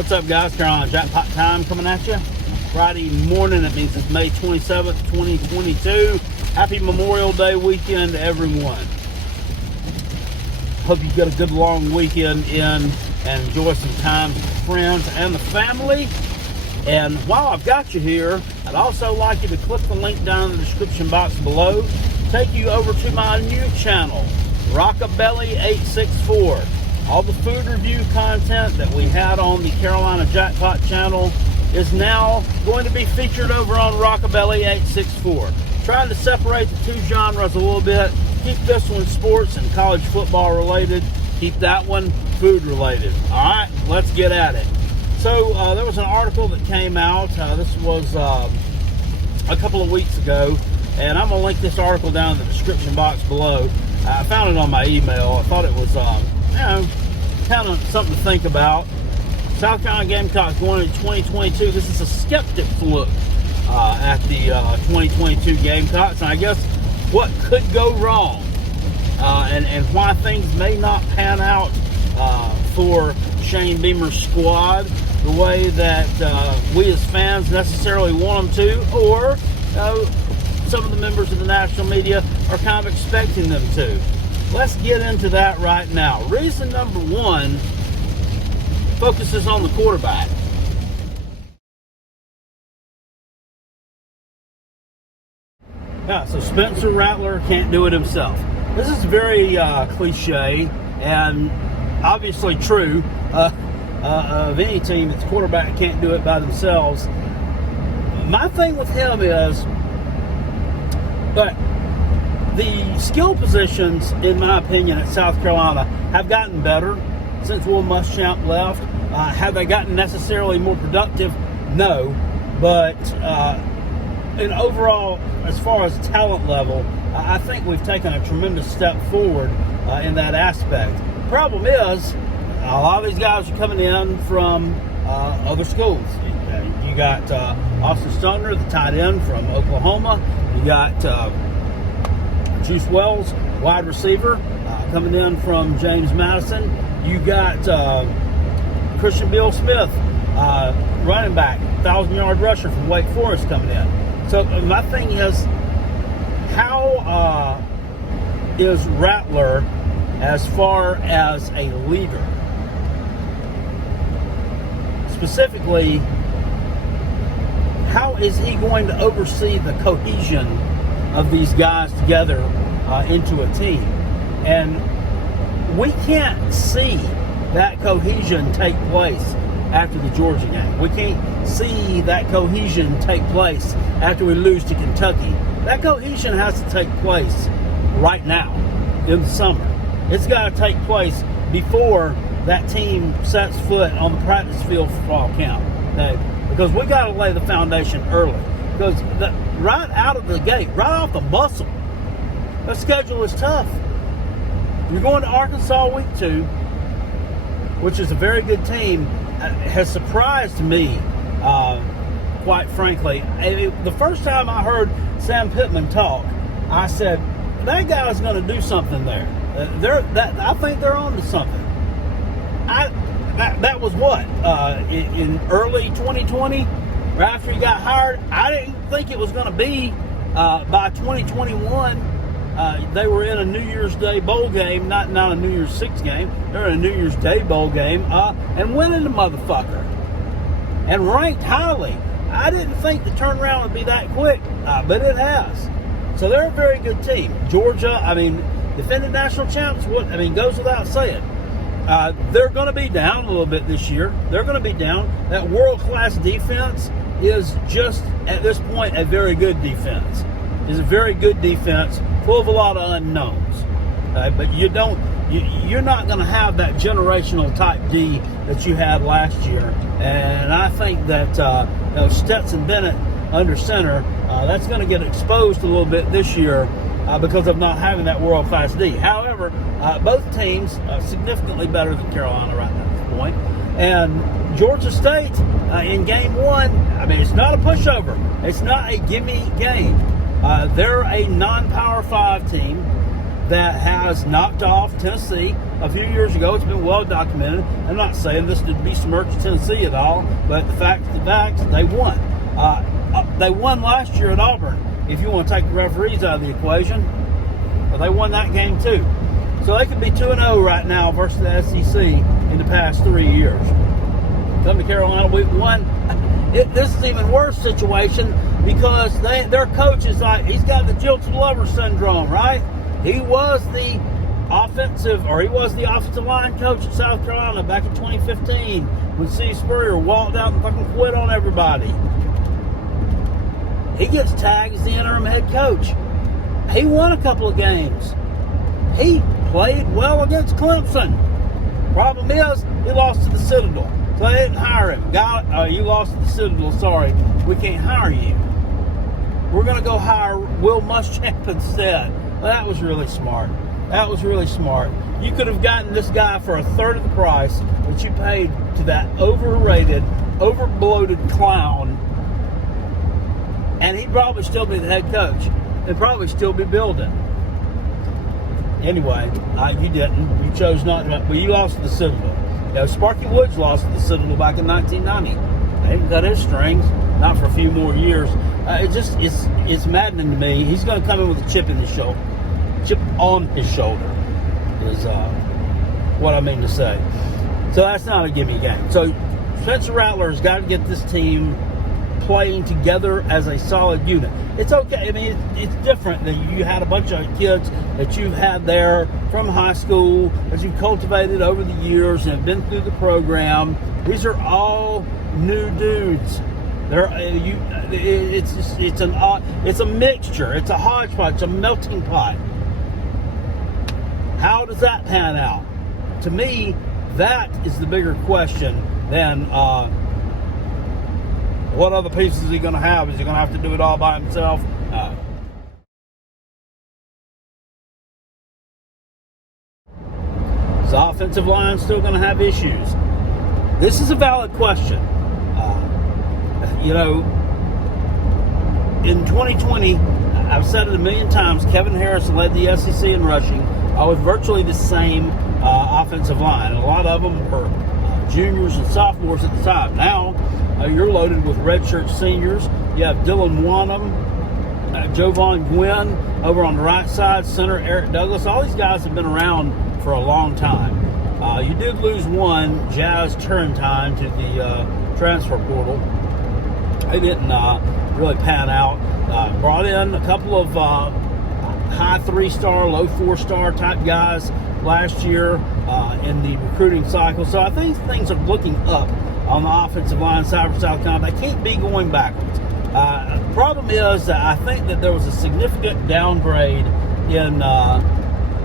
What's up, guys? Carolina Jackpot time coming at you. Friday morning, that means it's May 27th, 2022. Happy Memorial Day weekend to everyone. Hope you've got a good long weekend in and enjoy some time with friends and the family. And while I've got you here, I'd also like you to click the link down in the description box below. Take you over to my new channel, Rockabelly 864. All the food review content that we had on the Carolina Jackpot channel is now going to be featured over on Rockabelly 864. Trying to separate the two genres a little bit. Keep this one sports and college football related. Keep that one food related. All right, let's get at it. So there was an article that came out. This was a couple of weeks ago, and I'm going to link this article down in the description box below. I found it on my email. I thought it was, kind of something to think about. South Carolina Gamecocks going into 2022. This is a skeptic's look at the 2022 Gamecocks, and I guess what could go wrong, and why things may not pan out for Shane Beamer's squad the way that we as fans necessarily want them to, or some of the members of the national media are kind of expecting them to. Let's get into that right now. Reason number one focuses on the quarterback. Yeah, so Spencer Rattler can't do it himself. This is very cliche and obviously true of any team that's quarterback can't do it by themselves. My thing with him is, but the skill positions, in my opinion, at South Carolina have gotten better since Will Muschamp left. Have they gotten necessarily more productive? No. But in overall, as far as talent level, I think we've taken a tremendous step forward in that aspect. The problem is, a lot of these guys are coming in from other schools. You got Austin Stoner, the tight end from Oklahoma. You got Juice Wells, wide receiver, coming in from James Madison. You got Christian Bill Smith, running back, 1,000-yard rusher from Wake Forest coming in. So my thing is, how is Rattler as far as a leader? Specifically, how is he going to oversee the cohesion of these guys together into a team? And we can't see that cohesion take place after the Georgia game. We can't see that cohesion take place after we lose to Kentucky. That cohesion has to take place right now in the summer. It's got to take place before that team sets foot on the practice field for fall camp. Because we got to lay the foundation early. Because right out of the gate, right off the muscle, the schedule is tough. You're going to Arkansas week 2, which is a very good team. Has surprised me, quite frankly. The first time I heard Sam Pittman talk, I said, that guy's going to do something there. I think they're on to something. That was what? In early 2020, right after he got hired. I didn't think it was going to be by 2021. They were in a New Year's Day bowl game, not a New Year's Six game. They're in a New Year's Day bowl game and winning the motherfucker. And ranked highly. I didn't think the turnaround would be that quick, but it has. So they're a very good team. Georgia, defending national champs, goes without saying. They're going to be down a little bit this year. They're going to be down. That world-class defense is just, at this point, a very good defense. It's a very good defense, full of a lot of unknowns. But you're not going to have that generational type D that you had last year. And I think that Stetson Bennett under center, that's going to get exposed a little bit this year because of not having that world-class D. However, both teams are significantly better than Carolina right now at this point. And Georgia State in game 1, it's not a pushover. It's not a gimme game. They're a non-Power 5 team that has knocked off Tennessee, a few years ago. It's been well documented. I'm not saying this to besmirch Tennessee at all, but the fact is the fact, they won. They won last year at Auburn, if you want to take the referees out of the equation. But they won that game too. So they could be 2-0 right now versus the SEC in the past 3 years. Come to Carolina week 1. This is even worse situation because their coach is like, he's got the jilted lover syndrome, right? He was the offensive line coach at South Carolina back in 2015 when Steve Spurrier walked out and fucking quit on everybody. He gets tagged as the interim head coach. He won a couple of games. He played well against Clemson. Problem is, he lost to the Citadel. So they didn't hire him. You lost to the Citadel, sorry. We can't hire you. We're going to go hire Will Muschamp instead. Well, that was really smart. That was really smart. You could have gotten this guy for a third of the price that you paid to that overrated, overbloated clown, and he'd probably still be the head coach and probably still be building. Anyway, you didn't. You chose not to. But you lost to the Citadel. You know, Sparky Woods lost to the Citadel back in 1990. They didn't cut his strings, not for a few more years. It's maddening to me. He's going to come in with a chip in his shoulder. Chip on his shoulder is what I mean to say. So that's not a gimme game. So Spencer Rattler's got to get this team playing together as a solid unit. It's okay. I mean, it's different than you had a bunch of kids that you've had there from high school that you've cultivated over the years and have been through the program. These are all new dudes. It's a mixture. It's a hodgepodge. It's a melting pot. How does that pan out? To me, that is the bigger question than what other pieces is he going to have? Is he going to have to do it all by himself? No. Is the offensive line still going to have issues? This is a valid question. In 2020, I've said it a million times, Kevin Harris led the SEC in rushing with virtually the same offensive line. And a lot of them were juniors and sophomores at the time. Now, you're loaded with redshirt seniors. You have Dylan Wanham, Jovan Gwynn over on the right side, center Eric Douglas. All these guys have been around for a long time. You did lose one, Jazz Turrentine, to the transfer portal. They didn't really pan out. Brought in a couple of high 3-star, low 4-star type guys last year in the recruiting cycle. So I think things are looking up on the offensive line side for South Carolina. They can't be going backwards. The problem is that I think that there was a significant downgrade in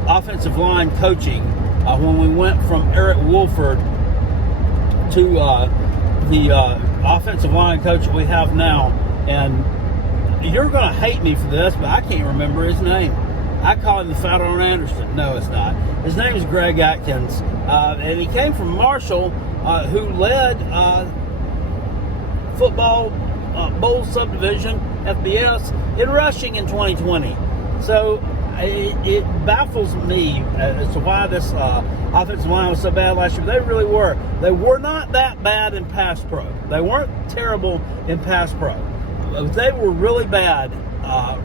offensive line coaching when we went from Eric Wolford to the offensive line coach we have now. And you're going to hate me for this, but I can't remember his name. I call him the Fat Arn Anderson. No, it's not. His name is Greg Atkins, and he came from Marshall, who led football bowl subdivision, FBS, in rushing in 2020. So it baffles me as to why this offensive line was so bad last year. They really were. They were not that bad in pass pro. They weren't terrible in pass pro. They were really bad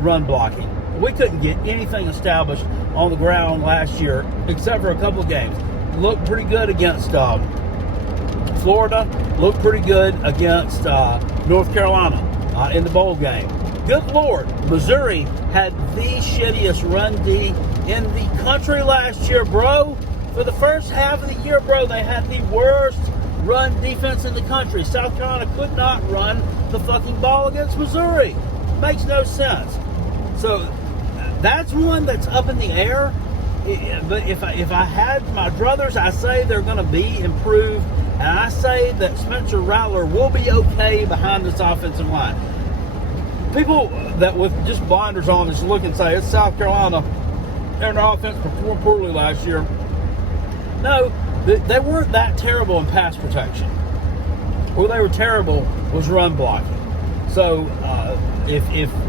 run blocking. We couldn't get anything established on the ground last year except for a couple of games. Looked pretty good against Florida. Looked pretty good against North Carolina in the bowl game. Good Lord, Missouri had the shittiest run D in the country last year, bro. For the first half of the year, bro, they had the worst run defense in the country. South Carolina could not run the fucking ball against Missouri. Makes no sense. So that's one that's up in the air. But if I had my druthers, I say they're going to be improved, and I say that Spencer Rattler will be okay behind this offensive line. People that with just blinders on just look and say it's South Carolina and their offense performed poorly last year. No, they weren't that terrible in pass protection. Where they were terrible was run blocking. So if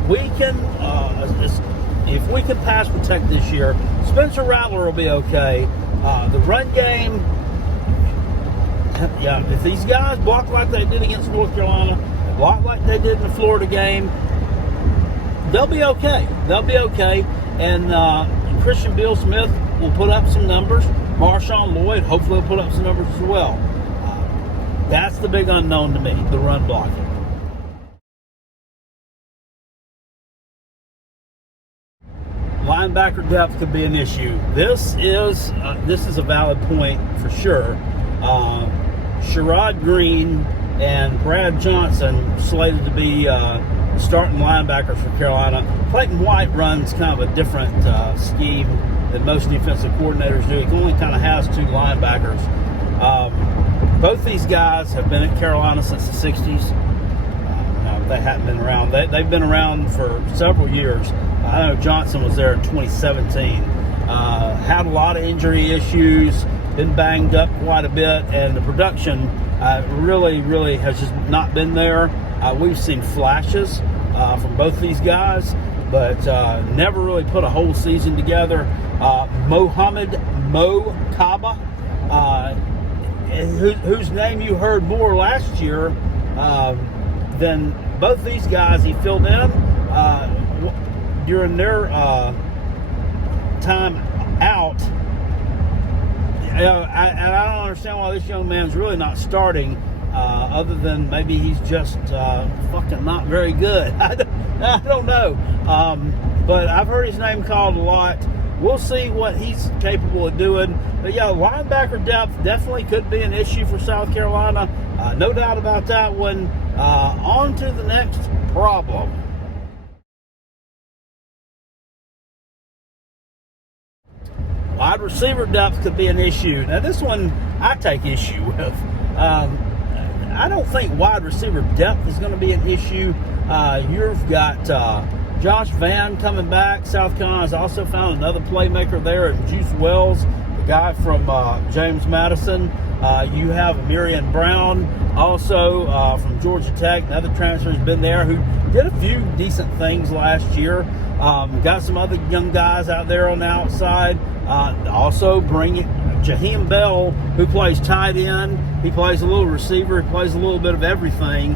we can pass protect this year, Spencer Rattler will be okay. The run game, yeah, if these guys block like they did against North Carolina, block like they did in the Florida game, they'll be okay. They'll be okay. And Christian Bill Smith will put up some numbers. Marshawn Lloyd hopefully will put up some numbers as well. That's the big unknown to me, the run blocking. Linebacker depth could be an issue. This is a valid point for sure. Sherrod Green and Brad Johnson slated to be starting linebackers for Carolina. Clayton White runs kind of a different scheme than most defensive coordinators do. He only kind of has two linebackers. Both these guys have been at Carolina since the 60s. No, they haven't been around. They've been around for several years. I know Johnson was there in 2017. Had a lot of injury issues, been banged up quite a bit, and the production really has just not been there. We've seen flashes from both these guys, but never really put a whole season together. Mohamed Mo Kaba, whose name you heard more last year than both these guys. He filled in during their time out. I don't understand why this young man's really not starting, other than maybe he's just fucking not very good. I don't know. But I've heard his name called a lot. We'll see what he's capable of doing. But yeah, linebacker depth definitely could be an issue for South Carolina. No doubt about that one. On to the next problem. Wide receiver depth could be an issue. Now, this one I take issue with. I don't think wide receiver depth is going to be an issue. You've got Josh Vann coming back. South Carolina's also found another playmaker there in Juice Wells, the guy from James Madison. You have Marion Brown, also from Georgia Tech, another transfer who's been there, who did a few decent things last year. Got some other young guys out there on the outside. Also bringing Jaheim Bell, who plays tight end. He plays a little receiver. He plays a little bit of everything.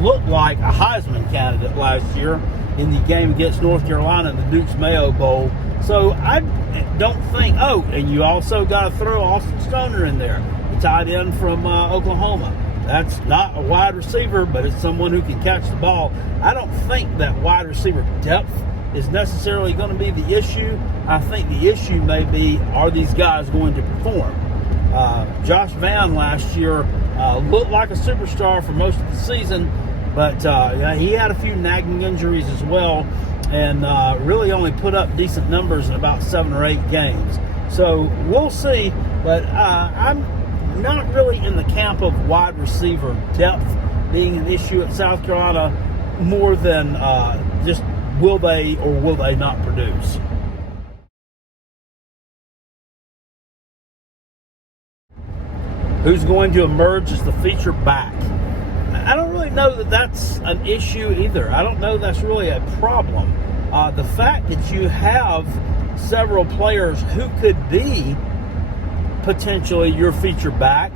Looked like a Heisman candidate last year in the game against North Carolina in the Duke's Mayo Bowl. So I don't think, and you also got to throw Austin Stoner in there, the tight end from Oklahoma. That's not a wide receiver, but it's someone who can catch the ball. I don't think that wide receiver depth is necessarily going to be the issue. I think the issue may be, are these guys going to perform? Josh Vann last year looked like a superstar for most of the season, but he had a few nagging injuries as well, and really only put up decent numbers in about 7 or 8 games. So we'll see, but I'm not really in the camp of wide receiver depth being an issue at South Carolina, more than just will they or will they not produce. Who's going to emerge as the feature back? I don't really know that that's an issue either. I don't know that's really a problem. The fact that you have several players who could be potentially your feature back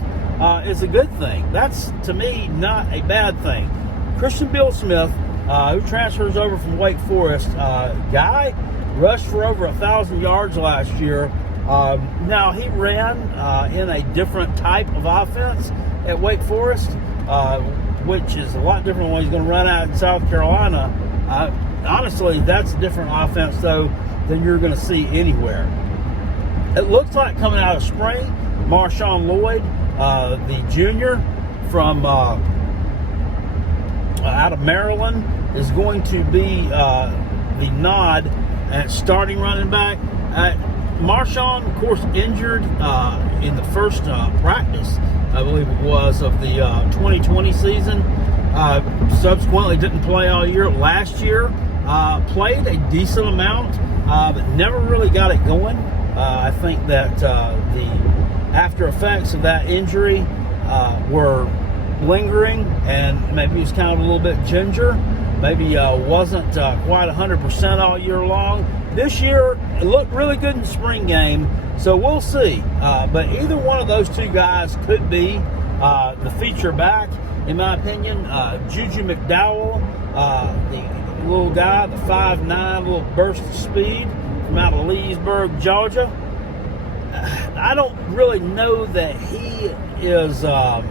is a good thing. That's, to me, not a bad thing. Christian Bill Smith, who transfers over from Wake Forest, guy rushed for over 1,000 yards last year. Now, he ran in a different type of offense at Wake Forest, which is a lot different than what he's going to run out in South Carolina. Honestly, that's a different offense, though, than you're going to see anywhere. It looks like coming out of spring, Marshawn Lloyd, the junior from out of Maryland, is going to be the nod at starting running back. Marshawn, of course, injured in the first practice, I believe it was, of the 2020 season. Subsequently didn't play all year. Last year, played a decent amount, but never really got it going. I think that the after effects of that injury were lingering, and maybe he was kind of a little bit ginger. Maybe wasn't quite 100% all year long. This year, it looked really good in the spring game, so we'll see. But either one of those two guys could be the feature back, in my opinion. Juju McDowell, the little guy, the 5'9", little burst of speed from out of Leesburg, Georgia. I don't really know that he is, I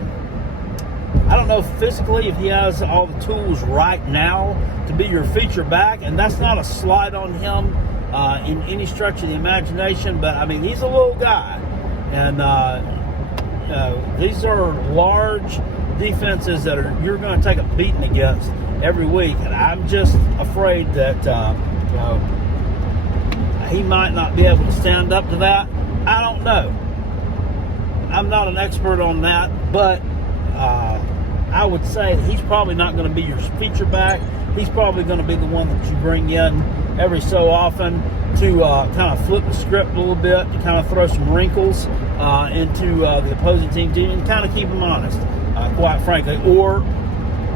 don't know physically if he has all the tools right now to be your feature back, and that's not a slight on him in any stretch of the imagination, but I mean, he's a little guy, and these are large defenses that you're going to take a beating against every week, and I'm just afraid that he might not be able to stand up to that. I don't know. I'm not an expert on that, but I would say he's probably not going to be your feature back. He's probably going to be the one that you bring in every so often to kind of flip the script a little bit, to kind of throw some wrinkles into the opposing team and kind of keep them honest, quite frankly, or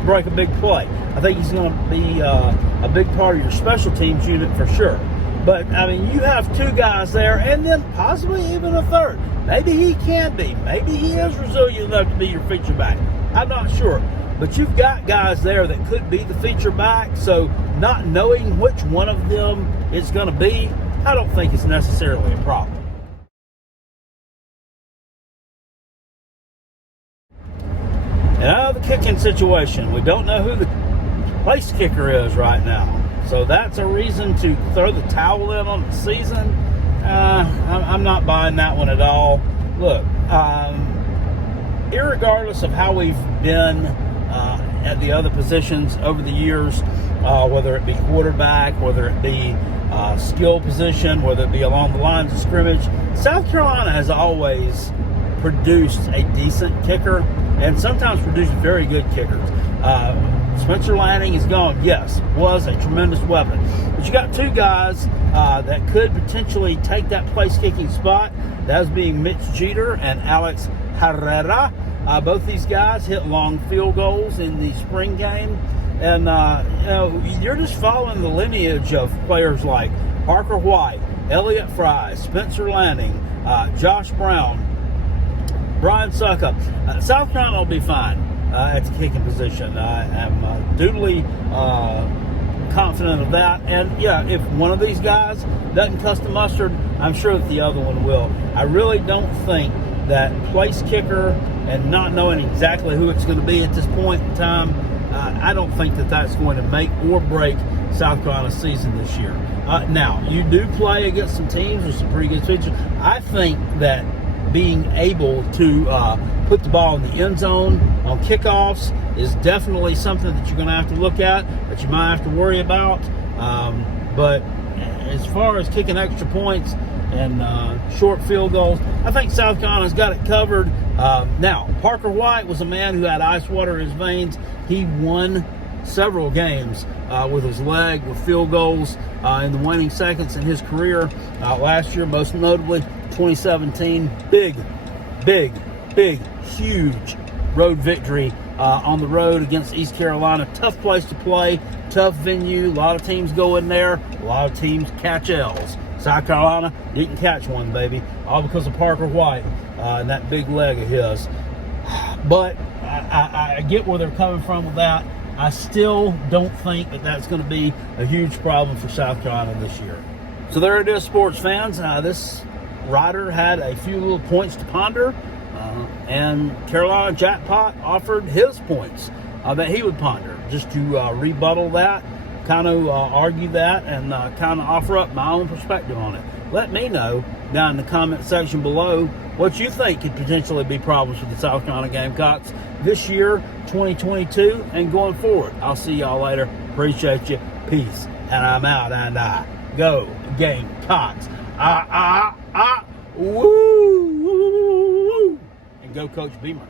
break a big play. I think he's going to be a big part of your special teams unit for sure. But, I mean, you have two guys there, and then possibly even a third. Maybe he can be. Maybe he is resilient enough to be your feature back. I'm not sure. But you've got guys there that could be the feature back, so not knowing which one of them it's going to be, I don't think it's necessarily a problem. And out of the kicking situation, we don't know who the place kicker is right now. So that's a reason to throw the towel in on the season. I'm not buying that one at all. Look, irregardless of how we've been at the other positions over the years, whether it be quarterback, whether it be skill position, whether it be along the lines of scrimmage, South Carolina has always produced a decent kicker and sometimes produced very good kickers. Spencer Lanning is gone. Yes, was a tremendous weapon. But you got two guys that could potentially take that place-kicking spot. That was being Mitch Jeter and Alex Herrera. Both these guys hit long field goals in the spring game. And, you're just following the lineage of players like Parker White, Elliott Fry, Spencer Lanning, Josh Brown, Brian Suckup. South Carolina will be fine at the kicking position. I am doodly confident of that. And, yeah, if one of these guys doesn't cuss the mustard, I'm sure that the other one will. I really don't think that place kicker and not knowing exactly who it's going to be at this point in time, I don't think that that's going to make or break South Carolina's season this year. Now, you do play against some teams with some pretty good features. I think that being able to put the ball in the end zone on kickoffs is definitely something that you're going to have to look at, that you might have to worry about. But as far as kicking extra points and short field goals, I think South Carolina's got it covered. Now, Parker White was a man who had ice water in his veins. He won several games with his leg, with field goals in the waning seconds in his career. Last year, most notably, 2017, big, huge road victory on the road against East Carolina. Tough place to play, tough venue. A lot of teams go in there. A lot of teams catch L's. South Carolina didn't catch one, baby, all because of Parker White and that big leg of his. But I get where they're coming from with that. I still don't think that that's going to be a huge problem for South Carolina this year. So there it is, sports fans. This rider had a few little points to ponder, and Carolina Jackpot offered his points that he would ponder, just to rebuttal that, kind of argue that, and kind of offer up my own perspective on it. Let me know down in the comment section below what you think could potentially be problems for the South Carolina Gamecocks this year, 2022, and going forward. I'll see y'all later. Appreciate you. Peace. And I'm out, and I go Gamecocks. Woo, woo, woo, woo. And go Coach Beamer.